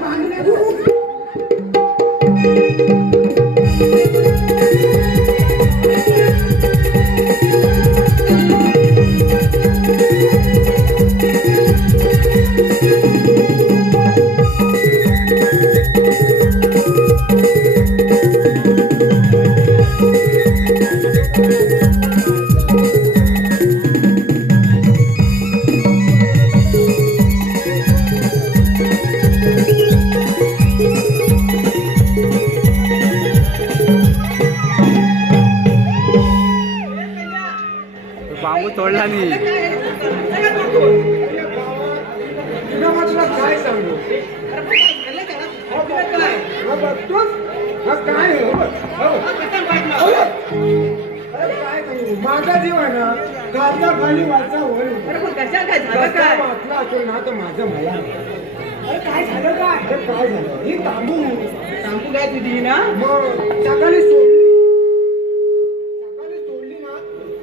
मानले सांगू माझा जीव आहे ना गाचा खाली वाचा वाचला असेल ना तर माझं मला काय झालं? काय काय झालं? ही तांबू सांगू काय तुझी ना? मग सकाळी सोडली सकाळी सोडली ना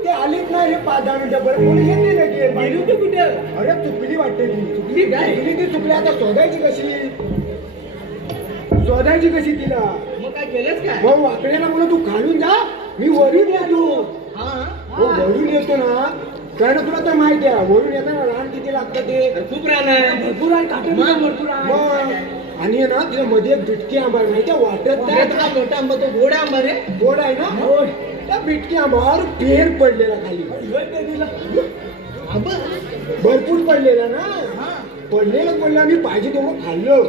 ते आलीच नाही हे पाच दहा मिनिटं बरं कोणी येते गेली नाही होती कुठं? अरे चुकली वाटते ती. चुकली काय? चुकली ती चुकली. आता शोधायची कशी? शोधायची कशी तिला? मग काय केलंच काय? मग वाकड्याला म्हणून तू खालून जा मी वरून येतो. हा हो. वरून येतो ना. कारण तुला तर माहिती आहे वरून येताना रान किती लागतं ते. खूप राहणार भरपूर आहे काटे मग? भरपूर आहे. आणि आहे ना तिला मध्ये एक बिटकी आंबा आहे माहिती आहे? वाटत अरे नाही मोठा आंबा तो गोड आंबा रे. गोड आहे ना? गोड आंबावर पेर पडलेला खाली. भरपूर पडलेला ना? पडलेलं पडलं आम्ही पाहिजे तेवढं खाल्लं.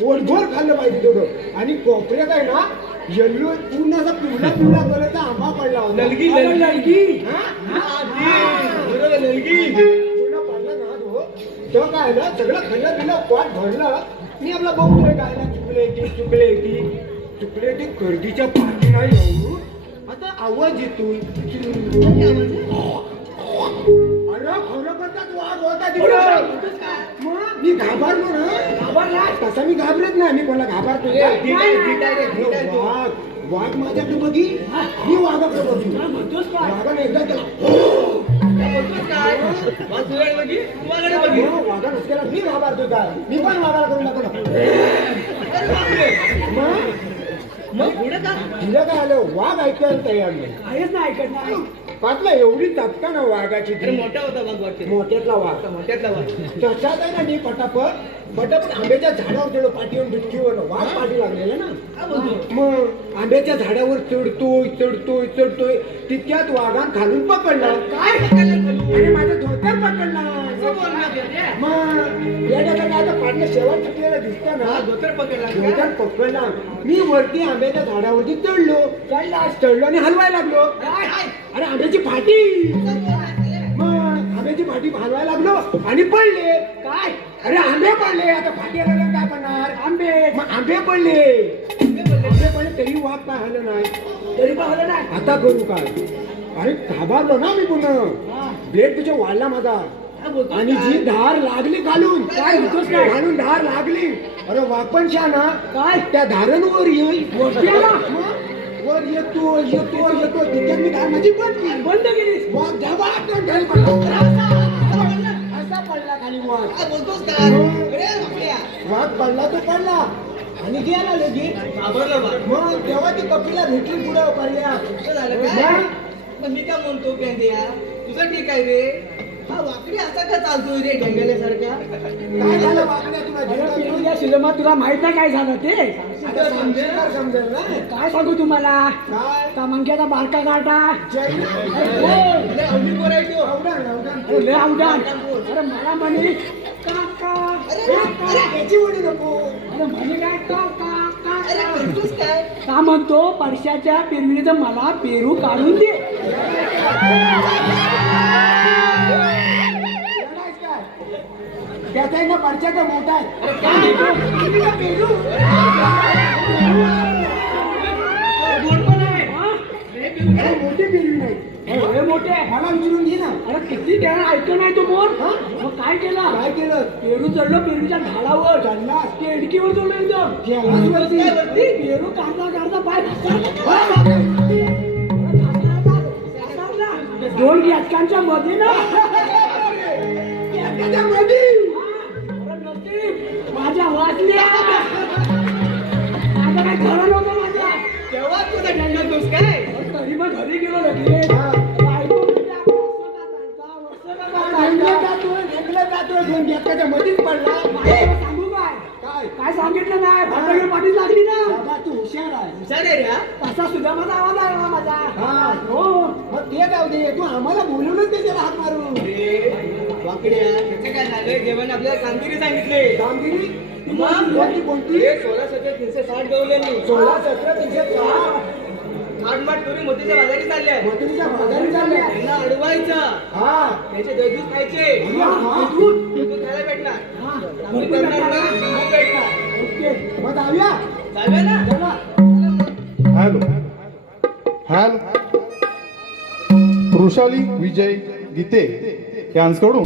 पोटभर खाल्लं पाहिजे तेवढं आणि कोपऱ्यात आहे ना येल्लो पूर्ण असा पिवळा पिवळा कलरचा आंबा पडला होता. ललगी, ललगी. ललगी. पूर्ण पडला ना तो. तो काय ना सगळं खाल्लं पिलं पोट भरलं. मी आपला बघतोय काय ना चुकले ती चुकले ती. चुकले ती गर्दीच्या पाठी नाही येऊ आता आवाज येतोय. अरे खरं करतात वाघ होता तिकडे. मग मी घाबरलो ना. घाबरला तसा मी घाबरत नाही. मी कोणाला घाबरतो तो. वाघ. वाघ माझ्याकडे बघी. मी वाघाकडे बघी. वाघाने एकदा केला काय बोलतोस काय वाज तुझ्याकडे बघी तुम्हाकडे बघी. मग वाघा नसलेला मी घाबरतो काय मी पण वाघाला अरे बापरे. मग? मग पुढे का? तिला काय आलं? वाघ ऐकायला तयार नाही काहीच नाही ऐकत नाही पाटला एवढी ताकता ना वाघाची अरे ती. मोठा होता मग वाटते. मोठ्यातला वाघ. मोठ्यातला वाज तसाच आहे ना मी पटापट पटापट आंब्याच्या झाडावर चढलो पाठीवर डुटकीवर वाघ पाठी लागलेला ना. बोलतो मग आंब्याच्या झाडावर चढतोय चढतोय चढतोय तितक्यात वाघान खालून पकडला. काय पकडलं खाली? आणि माझं धोतर पकडला. मग या जगात आता पाडलं शेवट चुकलेलं दिसतं ना धोतर पकडला धोतर पकडला मी वरती आंब्याच्या झाडावरती चढलो चढला चढलो आणि हलवायला लागलो काय? अरे आंब्याची फाटी मग आंब्याची फाटी हलवायला लागलो आणि पडले काय अरे आंबे पडले आता फाटी हलवल्यावर काय करणार आंबे मग आंबे पडले आंबे पडले तरी वाघ काय आलं नाही तरी पण हलं नाही आता करू काय अरे घाबरलो ना मी पुन्हा ब्लेड तुझ्या वाढला माझा आणि? जी धार लागली घालून काय म्हणतोस काय? घालून धार लागली. अरे वापन ना काय? त्या धारांवर येईल वर येतो येतो येतो. तिथे मी धार माझी बंद केली. बंद केली? वाघ पडला. असा पडला खाली वाघ. बोलतोस काय. वाघ पडला तो पडला. आणि गेला लगेच बा. मग तेव्हा ती कपिला भेटली पुढे झालं काय? पण मी काय म्हणतो पेंड्या तुझं ठीक आहे रे? हा वाकडी असा का चालतोय रे ढेंगल्यासारखा? काय झालं वाघण्या तुला पिढीच्या सिनेमात तुला माहीत नाही काय झालं ते. आता समजेल का समजेल ना. काय सांगू तुम्हाला? काय? त्या मंक्याचा बारका गाठा. जैन? लय अवली पोर आहे तो. अवघड, अवघड. अरे लय. अरे मला म्हणे काका अरे, अरे, याची वडी नको. अरे म्हणे काय काका अरे काका करतोस काय? का म्हणतो परशाच्या पेरवीचं मला पेरू काढून दे? त्याचा आहे ना परच्याचा मोठा आहे. पेरू? हा? मोठी पेरवी नाही. अरे मोठे मला विचारून घे ना. अरे किती ऐकतो नाही तो मोर? मग काय केला? काय केलं? पेरू चढलो पेरूच्या झाडावर. चालला केडकीवर चढलो एकदम. केलाच वरती. काय वरती? पेरू काढता काढता पाय घसरला. घसरला. दोन गॅसकांच्या मध्ये जातोय ढेंगलं जातोय दोन एकाच्या मध्येच पडला. सांगू काय? काय? काय सांगितलं नाही? भांडण पाठीच लागली ना. बाबा तू हुशार आहे. हुशार आहे रे? तसा सुद्धा माझा आवाज आहे ना माझा. हा. हो. मग ते जाऊ दे. तू आम्हाला बोलवूनच त्याच्याला हात मारून. अरे वाकड्या त्याचं काय झालंय देवाने आपल्याला कामगिरी सांगितले. कामगिरी? मग? कोणती? कोणती सोळा सतरा तीनशे साठ गवल्यांनी सोळा सतरा तीनशे करून मोठीच्या बाजारी मथुरीच्या बाजारी चालल्या. त्यांना अडवायचं. हा. त्याचे खायचे. हा. खायला भेटणार. हा. आम्ही करणार ना मग भेटणार. ओके. मग जाऊया. जाऊया ना. चला. चला मग. हॅलो. हॅल. वृषाली विजय गीते यांकडून